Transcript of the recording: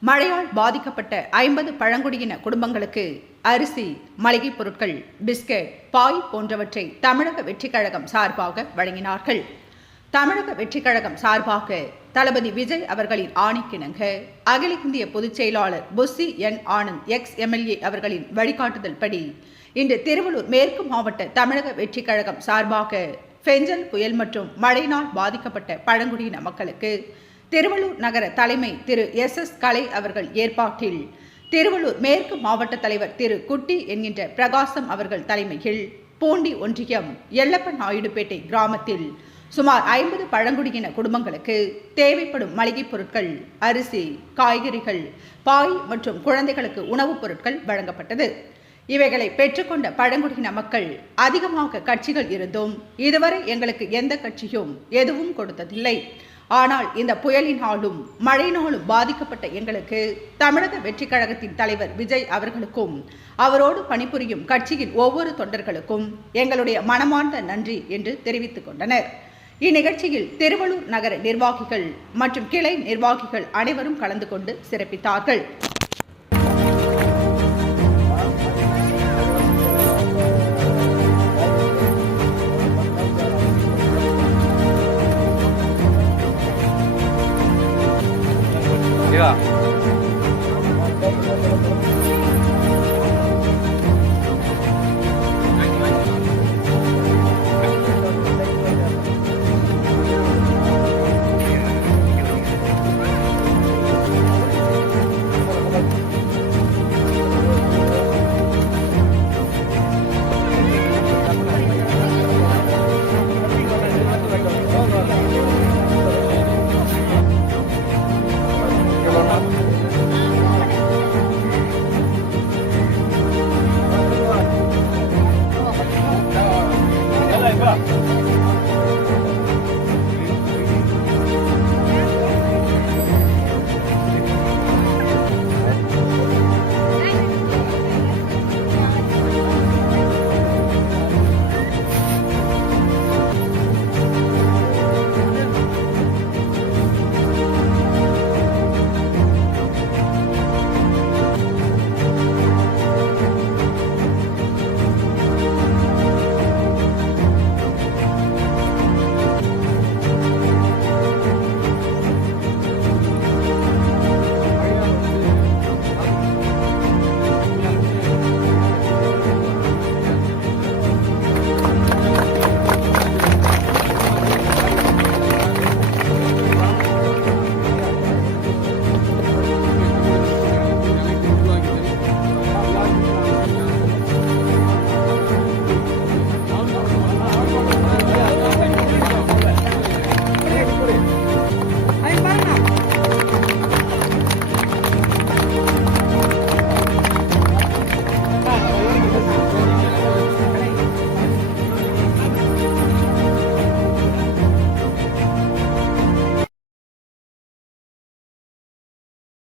மழையால் பாதிக்கப்பட்ட 50 பழங்குடியின குடும்பங்களுக்கு அரிசி, மளிகைப் பொருட்கள், பிஸ்கட், பாய் போன்றவற்றை தமிழக வெற்றிக் கழகம் சார்பாக வழங்கினார்கள். தமிழக வெற்றிக் கழகம் சார்பாக தளபதி விஜய் அவர்களின் ஆணைக்கிணங்க அகில இந்திய பொதுச் செயலாளர் புஸ்ஸி என் ஆனந்த் எக்ஸ்-எம்எல்ஏ அவர்களின் வழிகாட்டுதல் படி இன்று திருவள்ளூர் மேற்கு மாவட்ட தமிழக வெற்றிக் கழகம் சார்பாக பெஞ்சல் புயல் மற்றும் மழையினால் பாதிக்கப்பட்ட பழங்குடியின மக்களுக்கு திருவள்ளூர் நகர தலைமை திரு எஸ் கலை அவர்கள் ஏற்பாட்டில் திருவள்ளூர் மேற்கு மாவட்ட தலைவர் திரு குட்டி என்கின்ற பிரகாசம் அவர்கள் தலைமையில் பூண்டி ஒன்றியம் எல்லப்பன் நாயுடுபேட்டை கிராமத்தில் சுமார் 50 பழங்குடியின குடும்பங்களுக்கு தேவைப்படும் மளிகைப் பொருட்கள், அரிசி, காய்கறிகள், பாய் மற்றும் குழந்தைகளுக்கு உணவுப் பொருட்கள் வழங்கப்பட்டது. இவைகளை பெற்றுக்கொண்ட பழங்குடியின மக்கள் அதிகமாக கட்சிகள் இருந்தும் இதுவரை எங்களுக்கு எந்த கட்சியும் எதுவும் கொடுத்ததில்லை. ஆனால் இந்த புயலினாலும் மழையினாலும் பாதிக்கப்பட்ட எங்களுக்கு தமிழக வெற்றிக் கழகத்தின் தலைவர் விஜய் அவர்களுக்கும் அவரோடு பணிபுரியும் கட்சியின் ஒவ்வொரு தொண்டர்களுக்கும் எங்களுடைய மனமார்ந்த நன்றி என்று தெரிவித்துக் கொண்டனர். இந்நிகழ்ச்சியில் திருவள்ளூர் நகர நிர்வாகிகள் மற்றும் கிளை நிர்வாகிகள் அனைவரும் கலந்து கொண்டு சிறப்பித்தார்கள். Yeah.